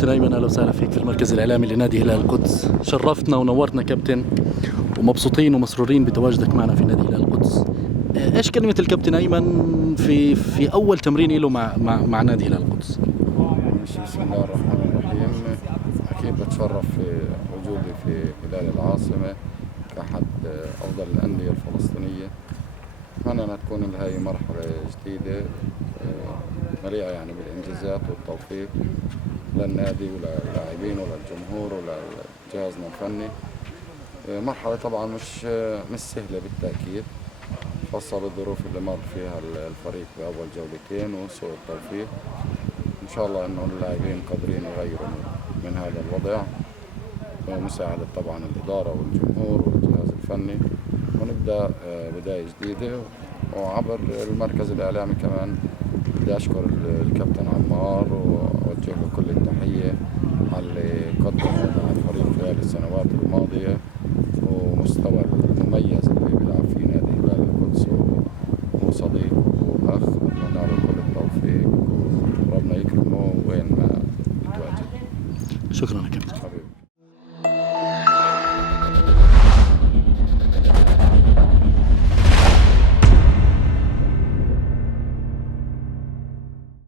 كابتن أيمن، أهلا وسهلا فيك في المركز الإعلامي لنادي هلال القدس. شرفتنا ونورتنا كابتن، ومبسوطين ومسرورين بتواجدك معنا في نادي هلال القدس. إيش كلمة الكابتن أيمن في أول تمرين له مع نادي هلال القدس؟ ماشي، بسم الله الرحمن الرحيم. أكيد بتشرف في وجودي في هلال العاصمة كأحد أفضل الأندية الفلسطينية. أتمنى أنها تكون هاي مرحلة جديدة مليئة يعني بالإنجازات والتوفيق للنادي وللاعبين وللجمهور ولجهازنا الفني. مرحلة طبعا مش سهلة بالتأكيد، خاصة بالظروف اللي مر فيها الفريق بأول جولتين وسوء التوفيق. إن شاء الله إنه اللاعبين قادرين يغيروا من هذا الوضع بمساعدة طبعا الإدارة والجمهور والجهاز الفني، ونبدأ بداية جديدة. وعبر المركز الإعلامي كمان بدي أشكر الكابتن عمار وأوجه له كل التحية على اللي قدمه مع الفريق خلال السنوات الماضية ومستوى المميز اللي بيلعب فيه نادي هلال القدس. وهو صديق وأخ، أتمنى له كل التوفيق وربنا يكرمه وين ما يتواجد. شكرا يا كابتن.